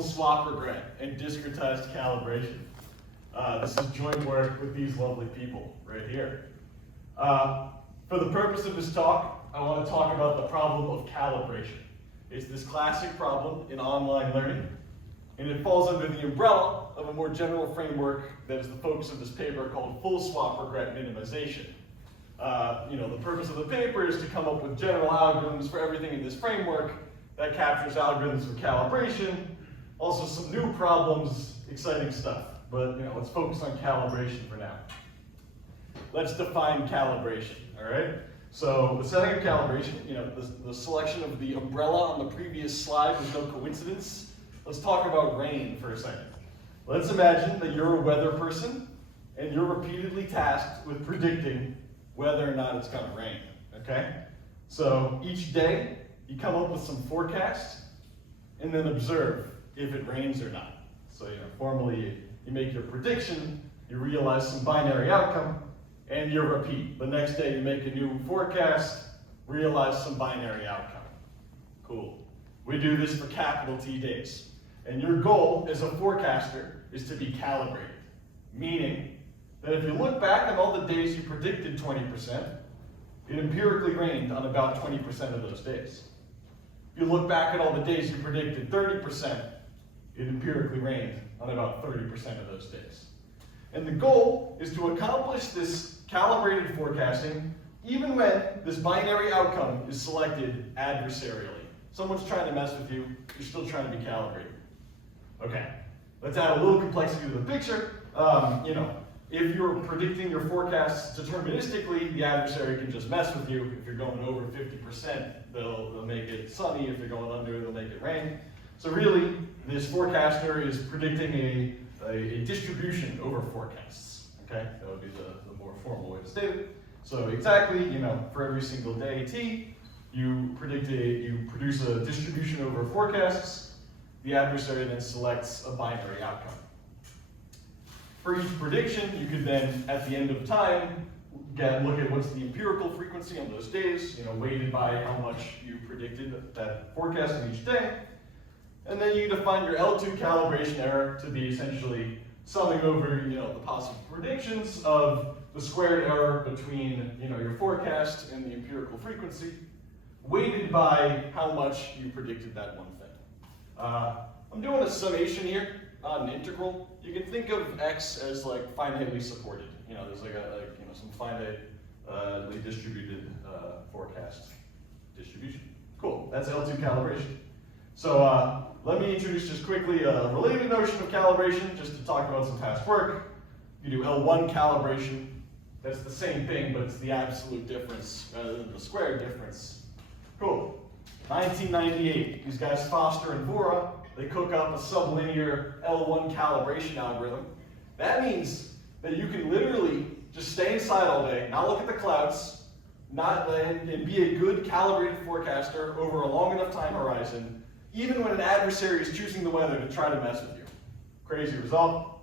full swap regret and discretized calibration. This is joint work with these lovely people right here. For the purpose of this talk, I want to talk about the problem of calibration. It's this classic problem in online learning, and it falls under the umbrella of a more general framework that is the focus of this paper called full swap regret minimization. The purpose of the paper is to come up with general algorithms for everything in this framework that captures algorithms for calibration, also some new problems, exciting stuff. But let's focus on calibration for now. Let's define calibration, all right? So the setting of calibration, the selection of the umbrella on the previous slide was no coincidence. Let's talk about rain for a second. Let's imagine that you're a weather person and you're repeatedly tasked with predicting whether or not it's gonna rain, okay? So each day you come up with some forecast and then observe if it rains or not. So formally you make your prediction, you realize some binary outcome, and you repeat. The next day you make a new forecast, realize some binary outcome. Cool. We do this for capital T days. And your goal as a forecaster is to be calibrated. Meaning that if you look back on all the days you predicted 20%, it empirically rained on about 20% of those days. If you look back at all the days you predicted 30%, it empirically rained on about 30% of those days. And the goal is to accomplish this calibrated forecasting even when this binary outcome is selected adversarially. Someone's trying to mess with you, you're still trying to be calibrated. Okay, let's add a little complexity to the picture. If you're predicting your forecasts deterministically, the adversary can just mess with you. If you're going over 50%, they'll make it sunny. If you're going under, they'll make it rain. So really, this forecaster is predicting a distribution over forecasts. Okay, that would be the more formal way to state it. So exactly, for every single day T, you produce a distribution over forecasts. The adversary then selects a binary outcome. For each prediction, you could then, at the end of time, look at what's the empirical frequency on those days, weighted by how much you predicted that forecast in each day. And then you define your L2 calibration error to be essentially summing over, the possible predictions of the squared error between, your forecast and the empirical frequency, weighted by how much you predicted that one thing. I'm doing a summation here, not an integral. You can think of x as like finitely supported. There's some finitely distributed forecast distribution. Cool. That's L2 calibration. So let me introduce just quickly a related notion of calibration, just to talk about some past work. You do L1 calibration. That's the same thing, but it's the absolute difference rather than the squared difference. Cool. 1998, these guys Foster and Vora, they cook up a sublinear L1 calibration algorithm. That means that you can literally just stay inside all day, not look at the clouds, and be a good calibrated forecaster over a long enough time horizon, even when an adversary is choosing the weather to try to mess with you. Crazy result.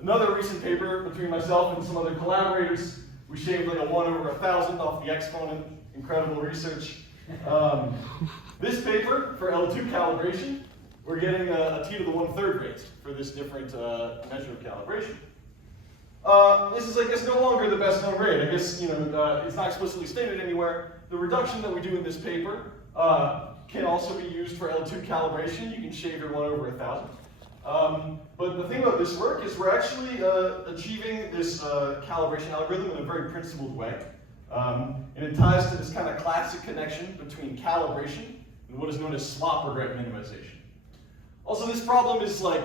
Another recent paper between myself and some other collaborators, we shaved like a 1 over 1,000 off the exponent. Incredible research. This paper for L2 calibration, we're getting a t to the 1/3 rate for this different measure of calibration. This is, I guess, no longer the best known rate. I guess, it's not explicitly stated anywhere. The reduction that we do in this paper can also be used for L2 calibration. You can shave your 1 over 1,000. But the thing about this work is we're actually achieving this calibration algorithm in a very principled way. And it ties to this kind of classic connection between calibration and what is known as swap regret minimization. Also, this problem is like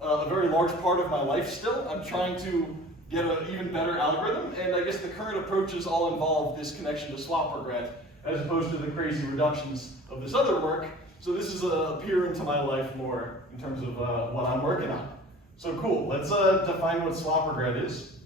a very large part of my life still. I'm trying to get an even better algorithm, and I guess the current approaches all involve this connection to swap regret as opposed to the crazy reductions of this other work. So this is a peer into my life more in terms of what I'm working on. So cool, let's define what swap regret is.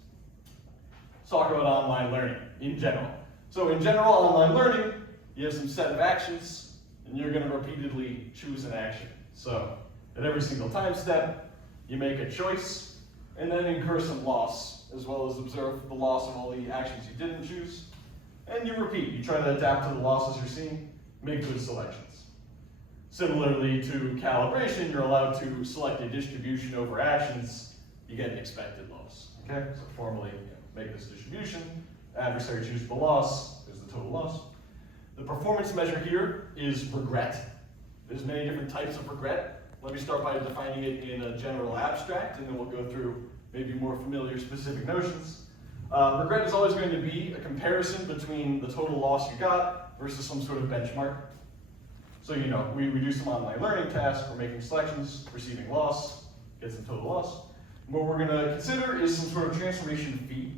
Let's talk about online learning in general. So in general online learning, you have some set of actions, and you're going to repeatedly choose an action. So at every single time step, you make a choice, and then incur some loss, as well as observe the loss of all the actions you didn't choose. And you repeat. You try to adapt to the losses you're seeing, make good selections. Similarly to calibration, you're allowed to select a distribution over actions, you get an expected loss. Okay, so formally make this distribution, adversary chooses the loss, is the total loss. The performance measure here is regret. There's many different types of regret. Let me start by defining it in a general abstract, and then we'll go through maybe more familiar specific notions. Regret is always going to be a comparison between the total loss you got versus some sort of benchmark. So we do some online learning tasks, we're making selections, receiving loss, get some total loss. And what we're going to consider is some sort of transformation fee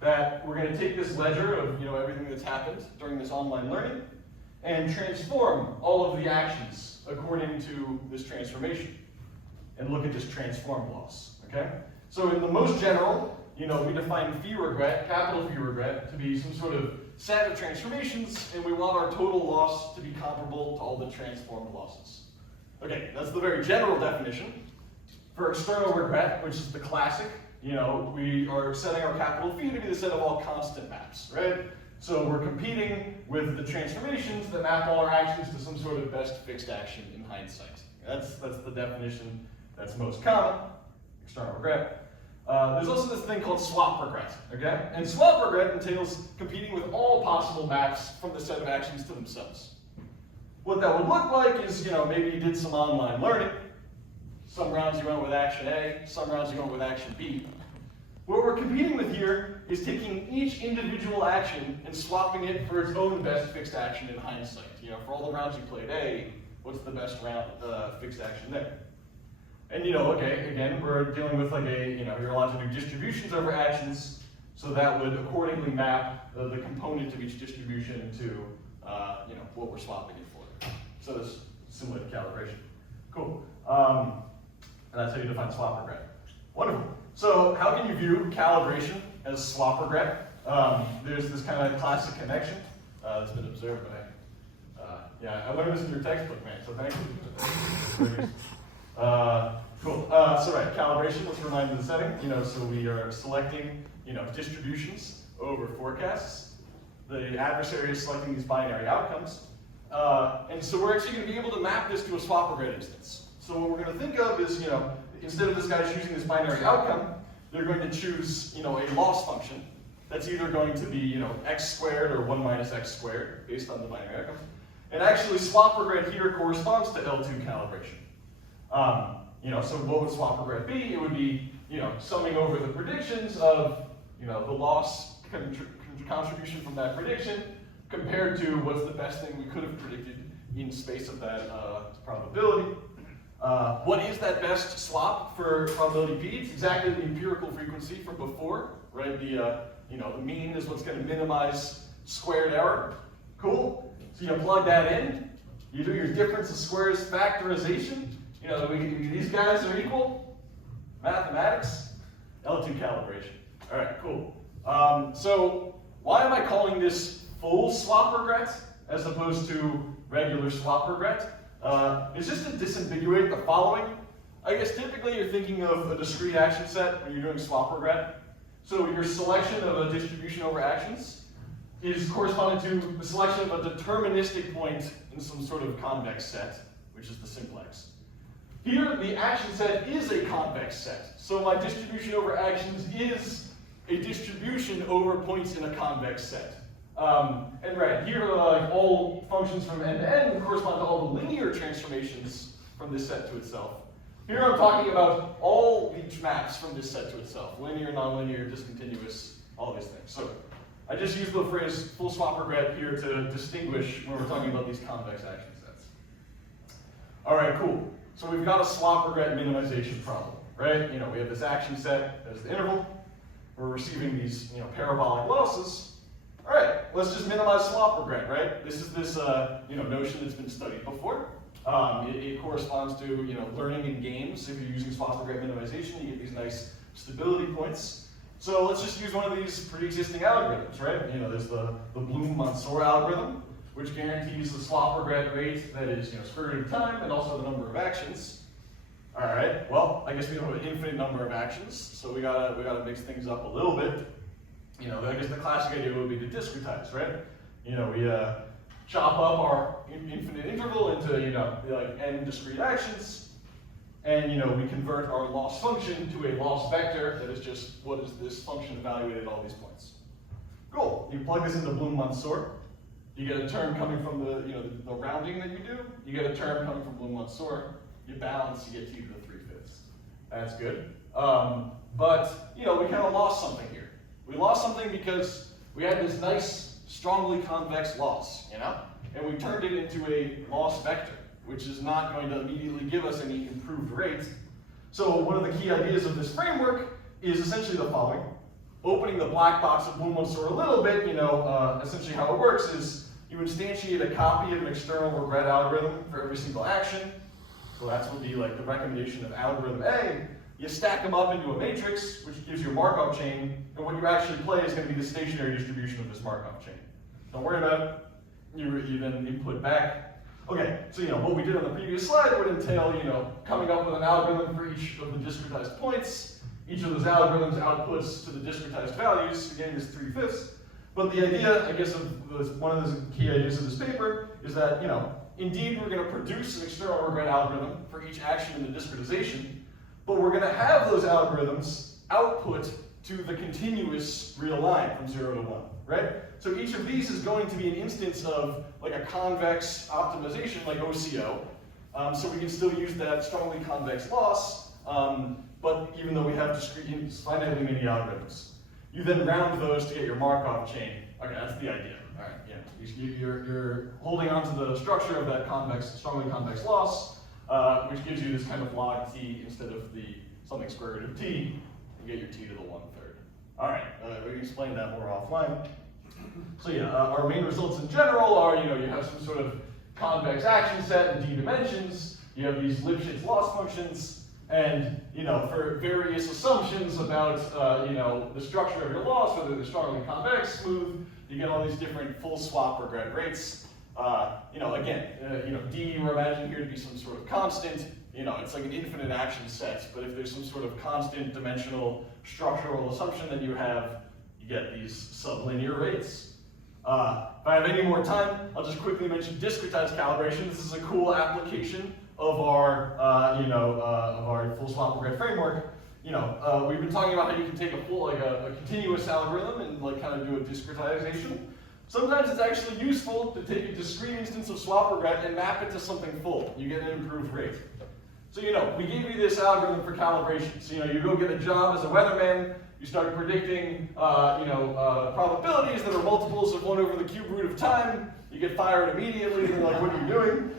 that we're going to take this ledger of everything that's happened during this online learning and transform all of the actions according to this transformation and look at this transformed loss. Okay? So in the most general, we define fee regret, capital fee regret, to be some sort of set of transformations, and we want our total loss to be comparable to all the transformed losses. Okay, that's the very general definition. For external regret, which is the classic, we are setting our capital fee to be the set of all constant maps, right? So we're competing with the transformations that map all our actions to some sort of best fixed action in hindsight. That's the definition that's most common, external regret. There's also this thing called swap regret, okay? And swap regret entails competing with all possible maps from the set of actions to themselves. What that would look like is, maybe you did some online learning. Some rounds you went with action A, some rounds you went with action B. What we're competing with here is taking each individual action and swapping it for its own best fixed action in hindsight. For all the rounds you played A, what's the best round fixed action there? And okay, again, we're dealing with you're allowed to do distributions over actions, so that would accordingly map the component of each distribution to what we're swapping it for. So this is similar to calibration. Cool. And that's how you define swap regret. Wonderful. So how can you view calibration as swap regret? There's this kind of classic connection that's been observed by, I learned this in your textbook, man, so thank you. Cool. So calibration, let's remind the setting. So we are selecting, distributions over forecasts. The adversary is selecting these binary outcomes. And so we're actually going to be able to map this to a swap regret instance. So what we're going to think of is, instead of this guy choosing this binary outcome, they're going to choose, a loss function that's either going to be, x squared or 1 minus x squared based on the binary outcome. And actually, swap regret here corresponds to L2 calibration. So what would swap regret be? It would be, summing over the predictions of, the loss contribution from that prediction compared to what's the best thing we could have predicted in space of that probability. What is that best swap for probability P? It's exactly the empirical frequency from before, right? The mean is what's going to minimize squared error. Cool. So you plug that in. You do your difference of squares factorization. These guys are equal. Mathematics. L2 calibration. All right, cool. So why am I calling this full swap regret as opposed to regular swap regret? It's just to disambiguate the following. I guess typically you're thinking of a discrete action set when you're doing swap regret. So your selection of a distribution over actions is corresponding to the selection of a deterministic point in some sort of convex set, which is the simplex. Here, the action set is a convex set. So my distribution over actions is a distribution over points in a convex set. And right, here all functions from n to n correspond to all the linear transformations from this set to itself. Here I'm talking about all the maps from this set to itself. Linear, nonlinear, discontinuous, all these things. So I just use the phrase full swap regret here to distinguish when we're talking about these convex action sets. All right, cool. So we've got a swap regret minimization problem, right? We have this action set as the interval. We're receiving these, parabolic losses. All right, let's just minimize swap regret, right? This is this, notion that's been studied before. It corresponds to, learning in games. If you're using swap regret minimization, you get these nice stability points. So let's just use one of these pre-existing algorithms, right? There's the Bloom-Mansour algorithm, which guarantees the swap regret rate that is, square root of time and also the number of actions. All right, well, I guess we don't have an infinite number of actions, so we gotta mix things up a little bit. I guess the classic idea would be to discretize, right? We chop up our infinite interval into, like n discrete actions. And, we convert our loss function to a loss vector that is just what is this function evaluated at all these points. Cool. You plug this into Bloom-Mansour. You get a term coming from the rounding that you do. You get a term coming from Bloom-Mansour. You balance, you get t to the 3/5. That's good. But, we kind of lost something here. We lost something because we had this nice, strongly convex loss, and we turned it into a loss vector, which is not going to immediately give us any improved rate. So one of the key ideas of this framework is essentially the following. Opening the black box of Bloom-Mansour a little bit, essentially how it works is you instantiate a copy of an external regret algorithm for every single action. So that's would be like the recommendation of algorithm A. You stack them up into a matrix, which gives you a Markov chain, and what you actually play is going to be the stationary distribution of this Markov chain. Don't worry about it. You then input back. Okay, so what we did on the previous slide would entail, coming up with an algorithm for each of the discretized points. Each of those algorithms outputs to the discretized values, again, this 3/5. But the idea, I guess, one of the key ideas of this paper is that, indeed we're going to produce an external regret algorithm for each action in the discretization, but we're going to have those algorithms output to the continuous real line from 0 to 1, right? So each of these is going to be an instance of like a convex optimization, like OCO. So we can still use that strongly convex loss, but even though we have discrete, finitely many algorithms. You then round those to get your Markov chain. Okay, that's the idea. All right, you're holding onto the structure of that strongly convex loss, which gives you this kind of log t instead of the something square root of t. You get your t to the 1/3. All right, we can explain that more offline. So yeah, our main results in general are, you have some sort of convex action set in d dimensions. You have these Lipschitz loss functions. And, for various assumptions about, the structure of your loss, whether they're strongly convex, smooth, you get all these different full swap regret rates. D we're imagining here to be some sort of constant. It's like an infinite action set, but if there's some sort of constant dimensional structural assumption that you have, you get these sublinear rates. If I have any more time, I'll just quickly mention discretized calibration. This is a cool application of our, of our full swap regret framework. We've been talking about how you can take a continuous algorithm and kind of do a discretization. Sometimes it's actually useful to take a discrete instance of swap regret and map it to something full. You get an improved rate. So, we gave you this algorithm for calibration. So, you go get a job as a weatherman, you start predicting, probabilities that are multiples of 1 over the cube root of time. You get fired immediately, and they're like, what are you doing?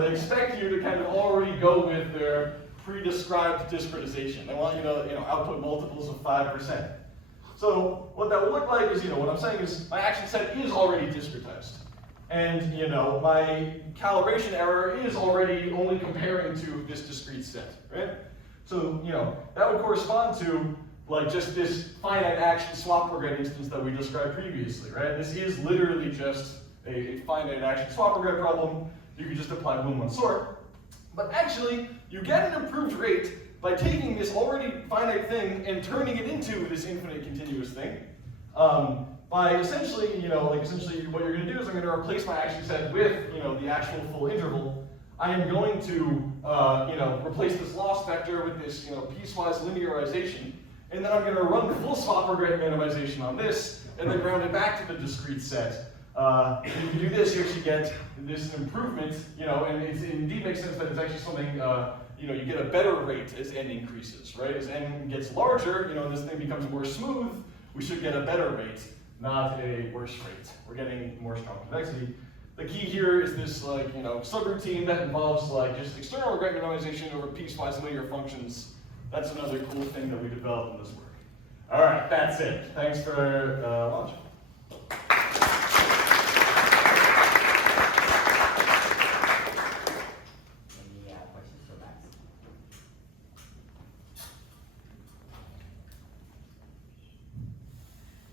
They expect you to kind of already go with their pre-described discretization. They want you to, output multiples of 5%. So what that will look like is, what I'm saying is my action set is already discretized. And, my calibration error is already only comparing to this discrete set, right? So, that would correspond to just this finite action swap regret instance that we described previously, right? This is literally just a finite action swap regret problem. You could just apply Bloom-Mansour. But actually, you get an improved rate by taking this already finite thing and turning it into this infinite continuous thing. By essentially, essentially what you're going to do is I'm going to replace my action set with, the actual full interval. I am going to, replace this loss vector with this, piecewise linearization. And then I'm going to run the full swap regret minimization on this, and then round it back to the discrete set. If you do this, you actually get this improvement, and it indeed makes sense that it's actually something, you get a better rate as n increases, right? As n gets larger, this thing becomes more smooth, we should get a better rate, not a worse rate. We're getting more strong convexity. The key here is this, subroutine that involves, just external regret minimization over piecewise linear functions. That's another cool thing that we developed in this work. All right, that's it. Thanks for watching.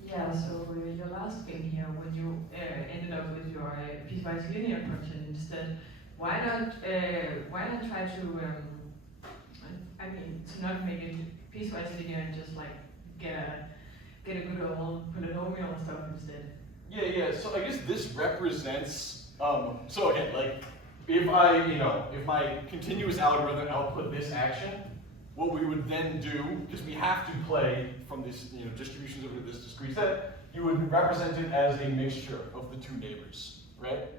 Yeah, so your last thing here, when you ended up with your piecewise linear function instead, why not try to, to not make it piecewise linear and just get a good old polynomial stuff instead? Yeah. So I guess this represents, so again, like, if my continuous algorithm output this action, what we would then do, because we have to play from this, distributions over this discrete set, you would represent it as a mixture of the two neighbors, right?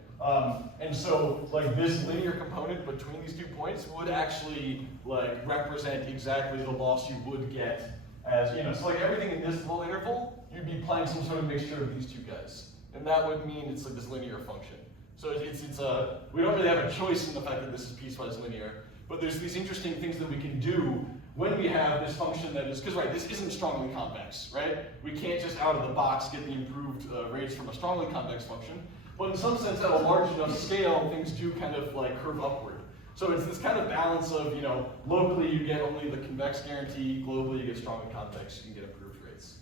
And so, like, this linear component between these 2 points would actually, like, represent exactly the loss you would get as, so like everything in this little interval, you'd be playing some sort of mixture of these 2 guys. And that would mean it's like this linear function. So we don't really have a choice in the fact that this is piecewise linear, but there's these interesting things that we can do when we have this function that is, because right, this isn't strongly convex, right? We can't just out of the box get the improved rates from a strongly convex function, but in some sense at a large enough scale, things do kind of like curve upward. So it's this kind of balance of, locally you get only the convex guarantee, globally you get strongly convex, you can get improved rates.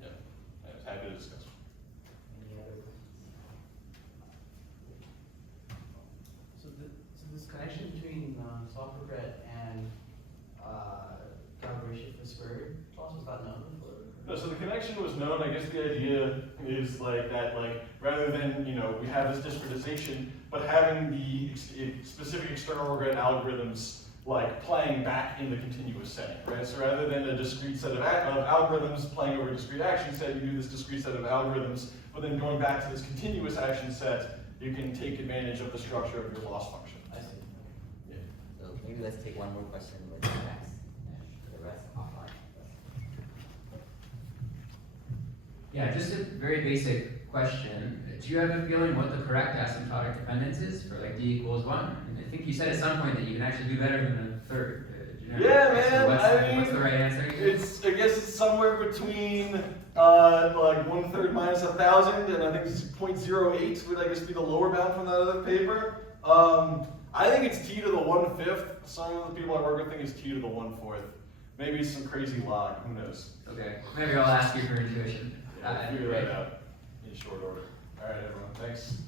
Yeah, I was happy to discuss. So this connection between soft regret and calibration for square root loss, was that known before? No, so the connection was known. I guess the idea is like that, like rather than we have this discretization, but having the specific external regret algorithms like playing back in the continuous setting, right? So rather than a discrete set of algorithms playing over a discrete action set, you do this discrete set of algorithms, but then going back to this continuous action set, you can take advantage of the structure of your loss function. I see. Yeah. So maybe let's take one more question with Max. The rest offline. Yeah, just a very basic question. Do you have a feeling what the correct asymptotic dependence is for like d equals 1? And I think you said at some point that you can actually do better than a third. Yeah, man. What's the right answer? I guess it's somewhere between like 1/3 minus 1,000, and I think it's 0.08 would I guess be the lower bound from that other paper. I think it's t to the 1/5. Some of the people I work with think it's t to the 1/4. Maybe it's some crazy log. Who knows? Okay, maybe I'll ask you for intuition. Yeah, we'll figure that out in short order. All right, everyone. Thanks.